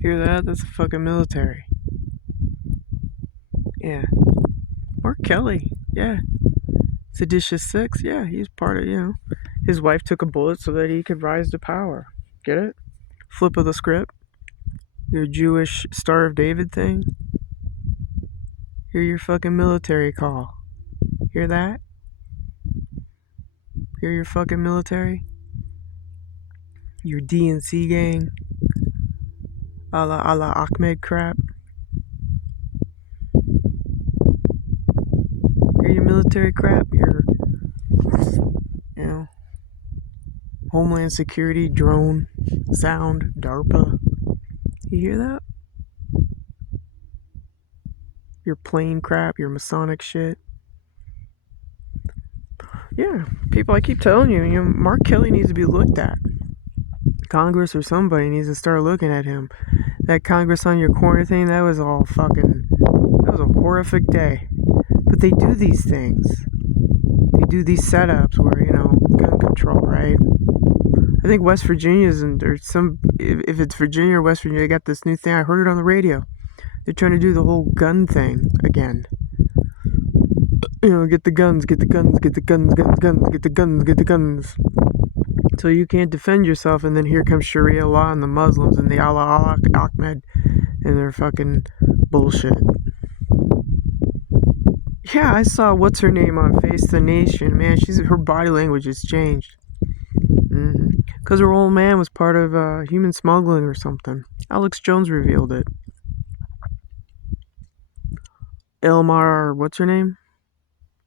Hear that? That's the fucking military. Yeah. Mark Kelly. Yeah. Seditious Six. Yeah, he's part of, his wife took a bullet so that he could rise to power. Get it? Flip of the script. Your Jewish Star of David thing. Hear your fucking military call. Hear that? Hear your fucking military? Your DNC gang. A la Ahmed crap. Hear your military crap? Your, Homeland Security, drone, sound, DARPA. You hear that? Your plane crap, your Masonic shit. Yeah, people, I keep telling you, Mark Kelly needs to be looked at. Congress or somebody needs to start looking at him. That Congress on your corner thing, that was a horrific day. But they do these things. They do these setups where, gun control, right? I think West Virginia's if it's Virginia or West Virginia, they got this new thing. I heard it on the radio. They're trying to do the whole gun thing again. Get the guns, get the guns, get the guns, get the guns, get the guns. So you can't defend yourself, and then here comes Sharia law and the Muslims and the Allah Ahmed and their fucking bullshit. Yeah, I saw what's her name on Face the Nation. Man, her body language has changed. Because her old man was part of human smuggling or something. Alex Jones revealed it. Elmar, what's her name?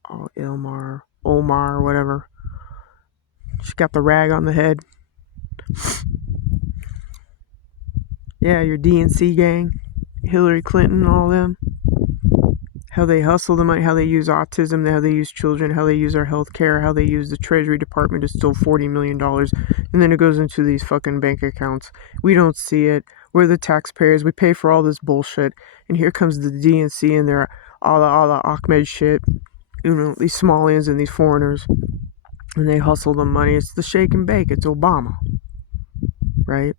Oh, Omar, whatever. She got the rag on the head. Yeah, your DNC gang, Hillary Clinton, all them. How they hustle the money, how they use autism, how they use children, how they use our health care, how they use the Treasury Department to steal $40 million, and then it goes into these fucking bank accounts. We don't see it. We're the taxpayers. We pay for all this bullshit. And here comes the DNC and their Allah Ahmed shit. These Somalians and these foreigners. And they hustle the money. It's the shake and bake. It's Obama. Right?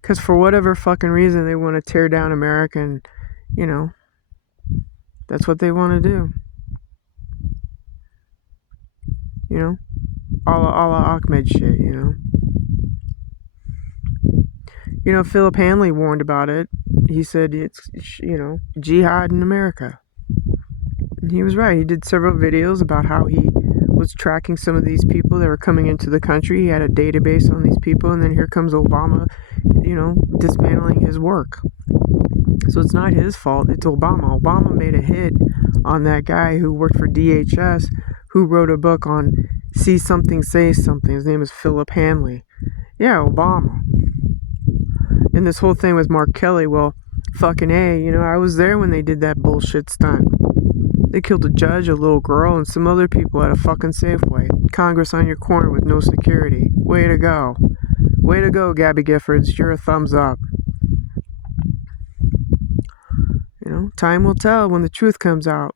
Because for whatever fucking reason, they want to tear down America and, that's what they want to do. Allah Ahmed shit, Philip Hanley warned about it. He said it's, jihad in America. And he was right. He did several videos about how he was tracking some of these people that were coming into the country. He had a database on these people, and then here comes Obama, dismantling his work. So it's not his fault, it's Obama. Obama made a hit on that guy who worked for DHS, who wrote a book on See Something, Say Something. His name is Philip Hanley. Yeah, Obama. And this whole thing with Mark Kelly, well, fucking A, I was there when they did that bullshit stunt. They killed a judge, a little girl, and some other people at a fucking Safeway. Congress on your corner with no security. Way to go. Way to go, Gabby Giffords. You're a thumbs up. Time will tell when the truth comes out.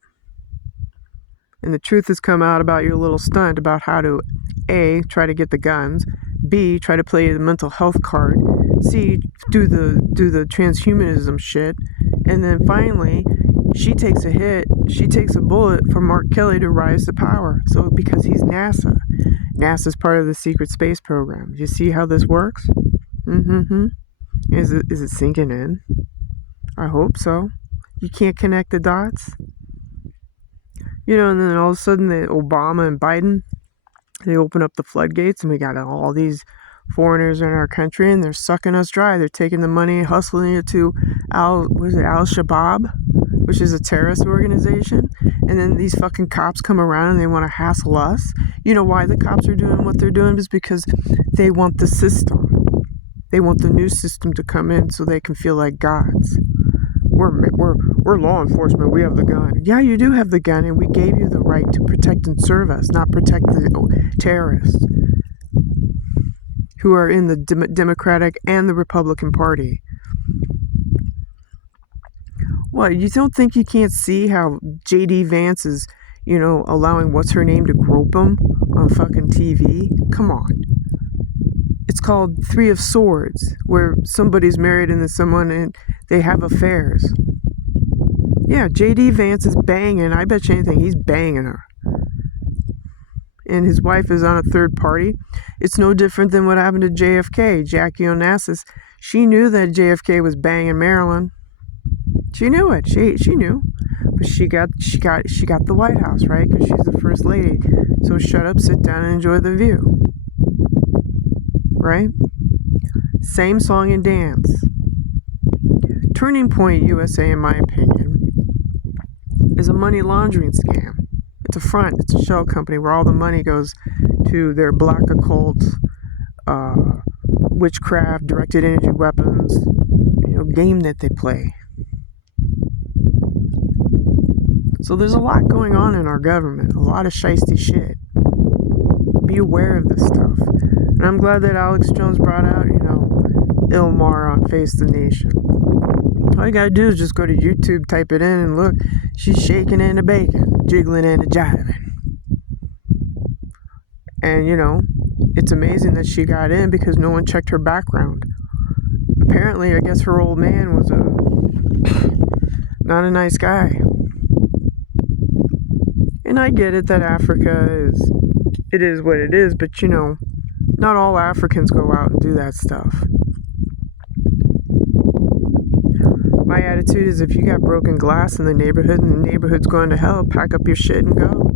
And the truth has come out about your little stunt, about how to A, try to get the guns, B, try to play the mental health card, C, do the transhumanism shit, and then finally, she takes a hit, she takes a bullet from Mark Kelly to rise to power. So because he's NASA. NASA's part of the secret space program. Do you see how this works? Is it sinking in? I hope so. You can't connect the dots. And then all of a sudden, Obama and Biden, they open up the floodgates, and we got all these foreigners in our country, and they're sucking us dry. They're taking the money, hustling it to Al-Shabaab, which is a terrorist organization. And then these fucking cops come around and they want to hassle us. You know why the cops are doing what they're doing? Is because they want the system. They want the new system to come in so they can feel like gods. We're law enforcement. We have the gun. Yeah, you do have the gun, and we gave you the right to protect and serve us, not protect the terrorists who are in the Democratic and the Republican Party. What, you don't think you can't see how J.D. Vance is, allowing what's-her-name to grope him on fucking TV? Come on. It's called Three of Swords, where somebody's married into someone and they have affairs. Yeah, J.D. Vance is banging. I bet you anything, he's banging her. And his wife is on a third party. It's no different than what happened to JFK. Jackie Onassis, she knew that JFK was banging Marilyn. She knew it. She knew. But she got the White House, right? Because she's the first lady. So shut up, sit down, and enjoy the view. Right? Same song and dance. Turning Point USA, in my opinion, is a money laundering scam. It's a front. It's a shell company where all the money goes to their black occult, witchcraft, directed energy weapons, game that they play. So there's a lot going on in our government, a lot of shiesty shit. Be aware of this stuff. And I'm glad that Alex Jones brought out, Ilmar on Face the Nation. All you gotta do is just go to YouTube, type it in, and look. She's shaking and a bacon, jiggling and a jiving. And, it's amazing that she got in because no one checked her background. Apparently, I guess her old man was not a nice guy. And I get it that Africa is what it is, but not all Africans go out and do that stuff. My attitude is if you got broken glass in the neighborhood and the neighborhood's going to hell, pack up your shit and go.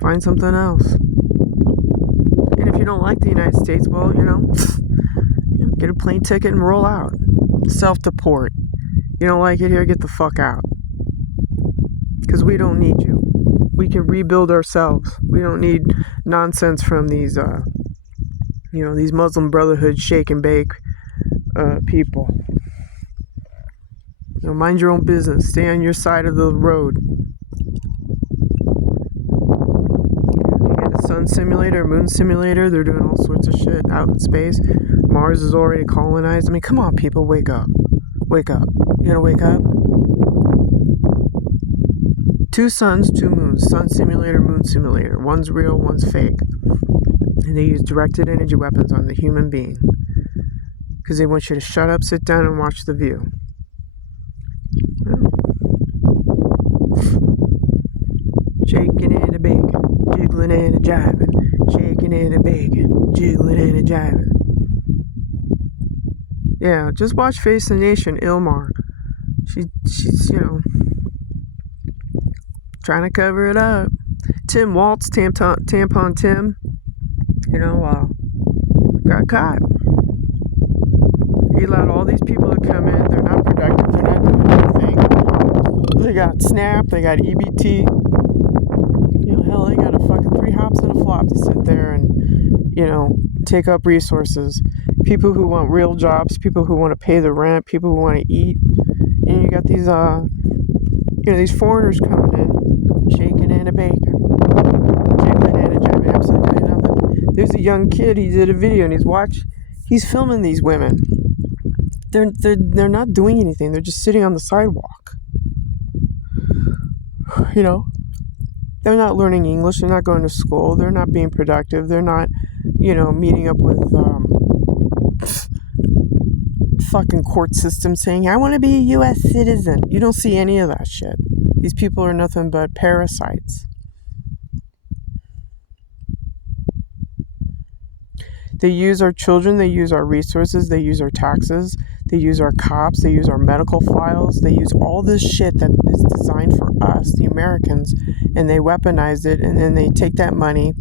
Find something else. And if you don't like the United States, well, get a plane ticket and roll out. Self-deport. You don't like it here, get the fuck out. Because we don't need you. We can rebuild ourselves. We don't need nonsense from these, these Muslim Brotherhood shake and bake people. Mind your own business. Stay on your side of the road. You get a sun simulator, moon simulator. They're doing all sorts of shit out in space. Mars is already colonized. I mean, come on, people, wake up. Wake up. You gotta wake up. 2 suns, 2 moons. Sun simulator, moon simulator. One's real, one's fake. And they use directed energy weapons on the human being. Because they want you to shut up, sit down, and watch the view. Shaking and a bacon, jiggling and a jiving. Shaking and a bacon, jiggling and a jiving. Yeah, just watch Face the Nation, Ilmar. She's trying to cover it up. Tim Waltz, Tampon Tim, got caught. He allowed all these people to come in. They're not productive. They're not doing anything. They got Snap. They got EBT. Hell, they got a fucking 3 hops and a flop to sit there and, take up resources. People who want real jobs. People who want to pay the rent. People who want to eat. And you got these, these foreigners coming in, shaking and a bacon, jiggling and a jiving, absolutely nothing. There's a young kid. He did a video and he's filming these women. They're not doing anything. They're just sitting on the sidewalk. They're not learning English. They're not going to school. They're not being productive. They're not, meeting up with fucking court system saying, I want to be a U.S. citizen. You don't see any of that shit. These people are nothing but parasites. They use our children, they use our resources, they use our taxes, they use our cops, they use our medical files, they use all this shit that is designed for us, the Americans, and they weaponize it, and then they take that money,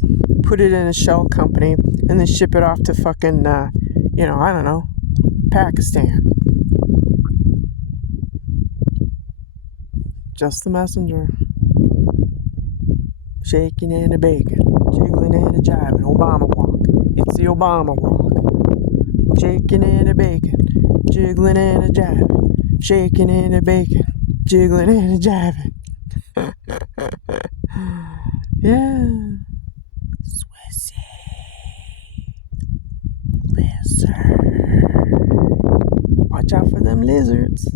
put it in a shell company, and then ship it off to fucking, I don't know, Pakistan. Just the messenger. Shaking and a bacon, jiggling and a jiving, Obama walk. It's the Obama walk. Shaking and a bacon, jiggling and a jiving, shaking and a bacon, jiggling and a jiving. Yeah. Swissy. Lizard. Watch out for them lizards.